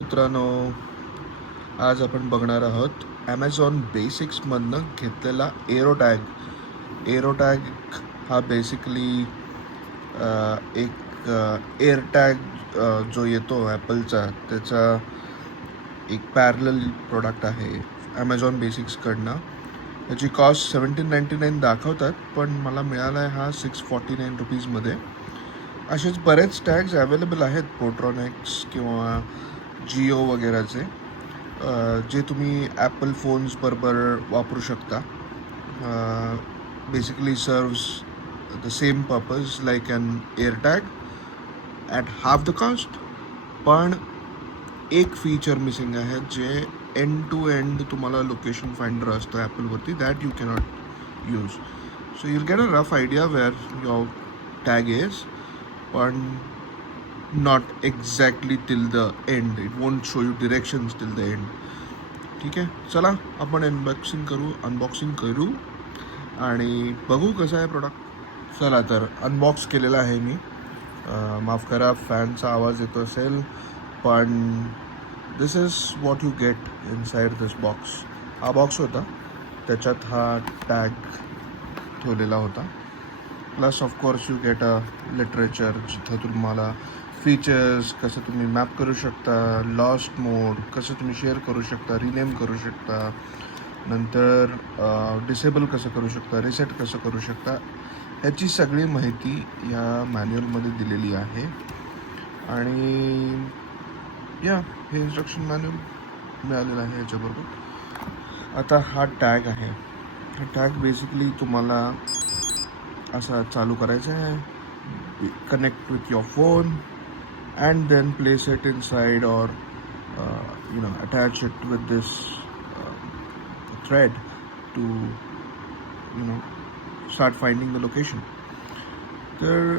मित्रांनो, आज आपण बघणार आहोत ॲमेझॉन बेसिक्समधनं घेतलेला एरोटॅग हा बेसिकली एक एअरटॅग जो येतो ॲपलचा, त्याचा एक पॅरलल प्रोडक्ट आहे ॲमेझॉन बेसिक्सकडनं. याची कॉस्ट $1799 दाखवतात, पण मला मिळाला आहे हा ₹649 असेच बरेच टॅग्स अवेलेबल आहेत पोर्ट्रॉनिक्स किंवा जिओ वगैरेचे, जे तुम्ही ॲपल फोन्सबरोबर वापरू शकता. Basically serves the same purpose like an AirTag at half the cost. पण एक फीचर मिसिंग आहे, जे एंड टू एंड तुम्हाला लोकेशन फाइंडर असतं ॲपलवरती, that you cannot use. So you'll get a rough idea where your tag is, but not exactly till the end. It won't show you directions till the end. ठीक आहे, चला आपण unboxing करू आणि बघू कसं आहे प्रोडक्ट. चला तर अनबॉक्स केलेला आहे मी. माफ करा फॅनचा आवाज येतो असेल, पण this is what you get inside this box. हा बॉक्स होता, त्याच्यात हा टॅग ठेवलेला होता. Plus of course you get a literature, जिथं तुम्हाला फीचर्स, कसं तुम्ही मॅप करू शकता, लॉस्ट मोड कसं तुम्ही शेअर करू शकता, रिनेम करू शकता, नंतर डिसेबल कसं करू शकता, रिसेट कसं करू शकता, ह्याची सगळी माहिती या मॅन्युअलमध्ये दिलेली आहे. आणि हे इन्स्ट्रक्शन मॅन्युअल मिळालेलं आहे याच्याबरोबर. आता हा टॅग आहे. हा टॅग बेसिकली तुम्हाला असा चालू करायचा आहे, connect with your phone and then place it inside, or attach it with this thread to start finding the location. तर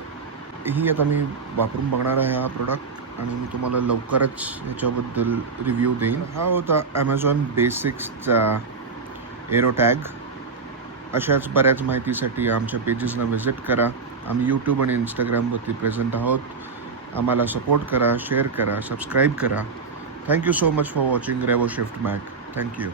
ही आता मी वापरून बघणार आहे हा प्रोडक्ट, आणि मी तुम्हाला लवकरच याच्याबद्दल रिव्ह्यू देईन. हा होता ॲमेझॉन बेसिक्सचा एरोटॅग. अशाच बऱ्याच माहितीसाठी आमच्या पेजेसना व्हिजिट करा. आम्ही यूट्यूब आणि इंस्टाग्रामवरती प्रेझेंट आहोत. आम्हाला सपोर्ट करा, शेअर करा, सबस्क्राईब करा. Thank you so much for watching Revo Shift Mac. Thank you.